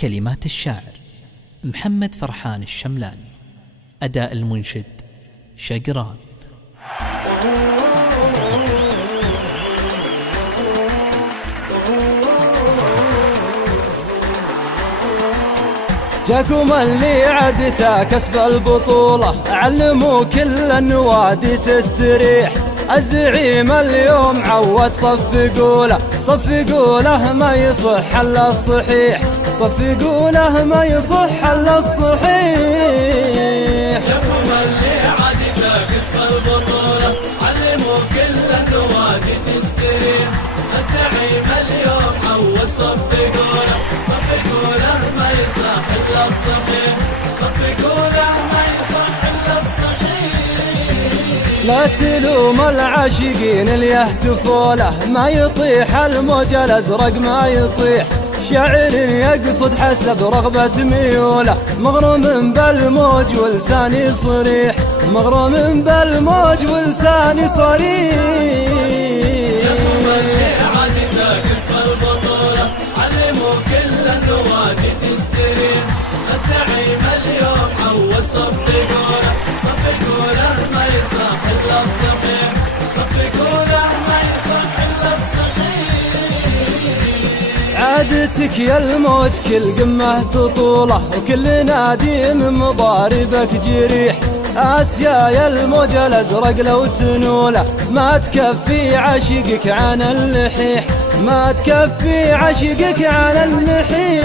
كلمات الشاعر محمد فرحان الشملاني. أداء المنشد شقران. جاكم اللي عدته كسب البطولة، علموا كل النوادي تستريح. الزعيم اليوم عود صفقوا له ما يصح الا الصحيح، صفقوا له ما يصح الا الصحيح. جاكم اللي عدته كسب البطولة، علموا كل النوادي تستريح. الزعيم اليوم عود صفقوا له ما يصح الا الصحيح، صفقوا له ما يصح الا الصحيح. لا تلوم العاشقين اللي يهتفوا له، ما يطيح الموج الازرق ما يطيح. شاعر يقصد حسب رغبة ميوله، مغروم بالموج ولساني صريح، مغروم بالموج ولساني صريح. جاكم اللي عدته كسب البطولة، علموا كل النوادي تستريح. الزعيم اليوم عود صفقوا له ما يصح الا الصحيح، صفقوا له ما يصح الا الصحيح. عادتك يا الموج كل قمة تطوله، وكل نادي من مضاربك جريح. آسيا يا الموج الأزرق لو تنوله، ما تكفي عشقك عن اللحيح، ما تكفي عشقك عن اللحيح.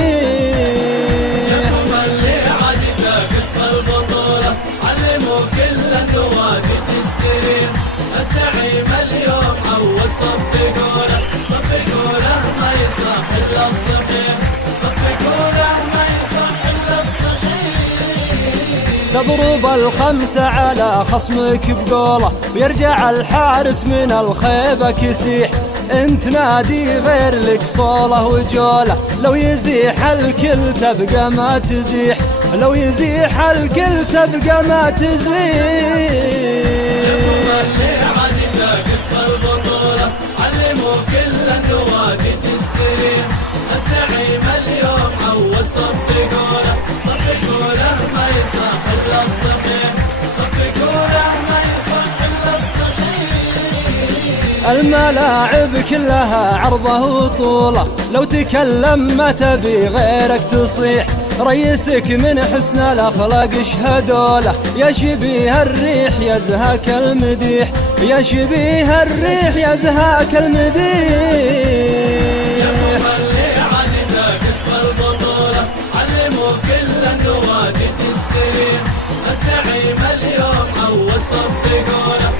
جاكم اللي عدته كسب البطولة، علموا كل النوادي تستريح. الزعيم اليوم عود صفقوا له ما يصح الا الصحيح، صفقوا له ما يصح الا الصحيح. تضرب الخمسة على خصمك بقوله، ويرجع الحارس من الخيبة كسيح. انت نادي غير لك صوله وجوله، لو يزيح الكل تبقى ما تزيح، لو يزيح الكل تبقى ما تزيح. جاكم اللي عدته كسب البطولة، علموا كل النوادي تستريح. الزعيم اليوم عود صفقوا له ما يصح الا الصحيح، صفقوا له ما يصح الا الصحيح. الملاعب كلها عرضه وطوله، لو تكلم ما تبي غيرك تصيح. ريسك من حسن الاخلاق اشهدوا له، يا شبيه الريح يزهاك المديح، يا شبيه الريح يزهاك المديح. جاكم اللي عدته كسب البطولة، علموا كل النوادي تستريح. الزعيم اليوم عود صفقوا له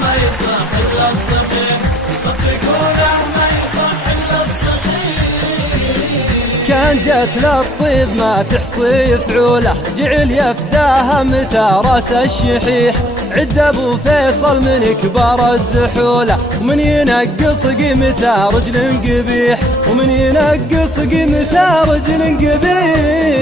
ما يصح الا الصحيح، صفقوا له ما يصح الا الصحيح. كان جت للطيب ما تحصي فعوله، جعل يفداها متى راس الشحيح. عد ابو فيصل من كبار الزحوله، ومن ينقص قيمته رجل قبيح، ومن ينقص قيمته رجل قبيح.